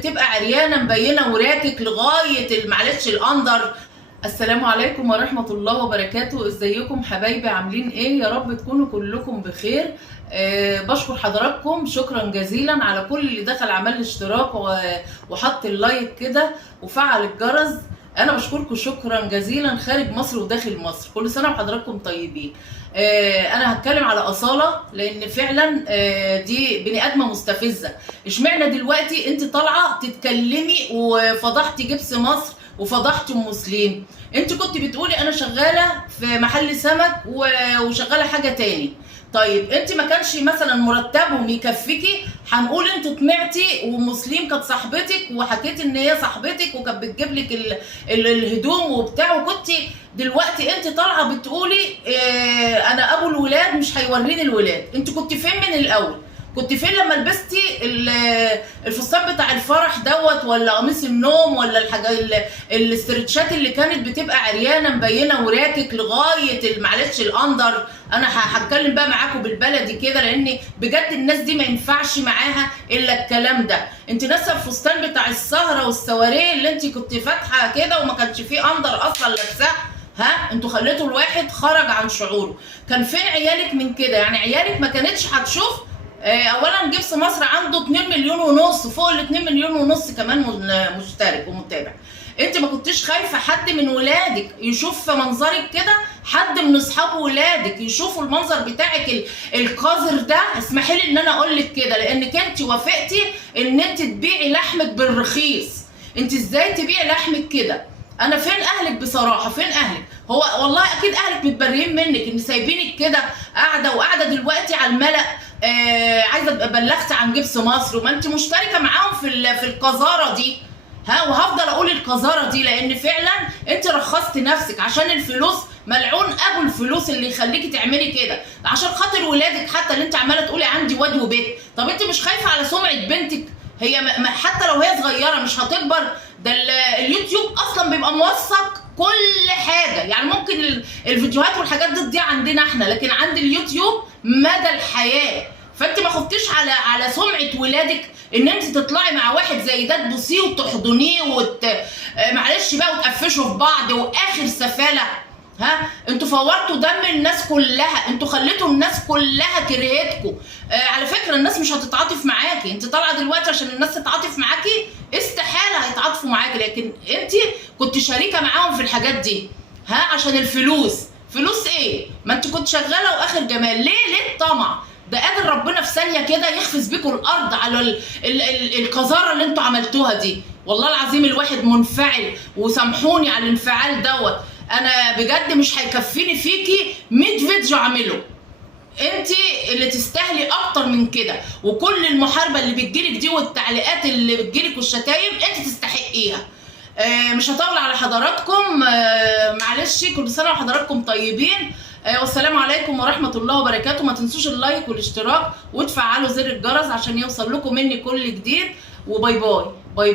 بتبقى عريانه مبينه وراكك لغايه معلش الاندر. السلام عليكم ورحمة الله وبركاته. ازيكم حبايبي، عاملين ايه؟ يا رب تكونوا كلكم بخير. بشكر حضراتكم شكرا جزيلا على كل اللي دخل عمل الاشتراك وحط اللايك كده وفعل الجرس. انا بشكركم شكرا جزيلا خارج مصر وداخل مصر. كل سنة وحضراتكم طيبين. انا هتكلم على أصالة لان فعلا دي بني ادمه مستفزه. اشمعنى دلوقتي انت طالعه تتكلمي وفضحتي جبس مصر وفضحت ام مسلم؟ انت كنت بتقولي انا شغاله في محل سمك وشغاله حاجه تاني. طيب انت ما كانش مثلا مرتبهم يكفيكي؟ هنقول انت طمعتي ومسلم كانت صاحبتك وحكيت ان هي صاحبتك وكانت بتجيب لك الهدوم وبتاع، وكنت دلوقتي انت طالعه بتقولي انا ابو الولاد مش هيوريني الولاد. انت كنت فين من الاول؟ كنت فين لما لبستي الفستان بتاع الفرح دوت، ولا قميص النوم، ولا الحاجه الاسترتشات اللي كانت بتبقى عريانه مبينه وراكك لغايه معلش الاندر؟ انا هتكلم بقى معاكم بالبلدي كده لان بجد الناس دي ما ينفعش معاها الا الكلام ده. انت ناسه الفستان بتاع السهره والسواريه اللي انت كنت فاتحه كده وما كانش فيه اندر اصلا لابساه؟ ها انتوا خليتوا الواحد خرج عن شعوره. كان فين عيالك من كده؟ يعني عيالك ما كانتش هتشوف. اولا جبس مصر عنده 2 مليون ونص، فوق ال 2 مليون ونص كمان مشترك ومتابع. انت ما كنتش خايفه حد من ولادك يشوف منظرك كده؟ حد من اصحاب ولادك يشوفوا المنظر بتاعك القذر ده؟ اسمحي لي ان انا اقول لك كده لانك انت وافقتي ان انت تبيعي لحمك بالرخيص. انت ازاي تبيعي لحمك كده؟ انا فين اهلك بصراحه؟ فين اهلك؟ هو والله اكيد اهلك متبرئين منك ان سايبينك كده قاعده دلوقتي على الملأ. عايزه ابقى بلغت عن جبس مصر وما انت مشتركه معاهم في القذاره دي. ها وهفضل اقول القذاره دي لان فعلا انت رخصت نفسك عشان الفلوس. ملعون ابو الفلوس اللي يخليكي تعملي كده عشان خاطر ولادك، حتى اللي انت عماله تقولي عندي واد وبيت. طب انت مش خايفه على سمعه بنتك؟ هي حتى لو هي صغيره مش هتكبر؟ ده اليوتيوب اصلا بيبقى موثق كل حاجه، يعني ممكن الفيديوهات والحاجات دي تضيع عندنا احنا، لكن عند اليوتيوب مدى الحياه. فانت ما خفتيش على سمعه ولادك ان انت تطلعي مع واحد زي ده تبوسيه وتحضنيه معلش بقى وتقفشوا في بعض واخر سفاله؟ ها انتوا فورتوا دم الناس كلها، انتوا خليتوا الناس كلها كرهتكم. على فكره الناس مش هتتعاطف معاكي. انت طالعه دلوقتي عشان الناس تتعاطف معاكي؟ استحاله هيتعاطفوا معاكي، لكن انت كنت شريكه معاهم في الحاجات دي. ها عشان الفلوس. فلوس ايه؟ ما انت كنت شغاله واخر جمال. ليه الطمع ده؟ قادر ربنا في ثانيه كده يخفز بيكم الارض على القذاره اللي انتوا عملتوها دي. والله العظيم الواحد منفعل، وسامحوني على الانفعال دوت. انا بجد مش هيكفيني فيكي 100 فيديو اعمله. انت اللي تستاهلي اكتر من كده، وكل المحاربه اللي بتجيلك دي والتعليقات اللي بتجيلك والشتايم انت تستحقيها. مش هطول على حضراتكم. معلش كل سنه وحضراتكم طيبين. والسلام عليكم ورحمه الله وبركاته. ما تنسوش اللايك والاشتراك وتفعلوا زر الجرس عشان يوصل لكم مني كل جديد. وباي باي باي باي.